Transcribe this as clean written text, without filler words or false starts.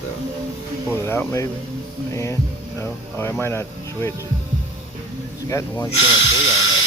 So, Pull it out maybe. And no. Oh, it might not switch. It's got 1, 2, and 3 on there.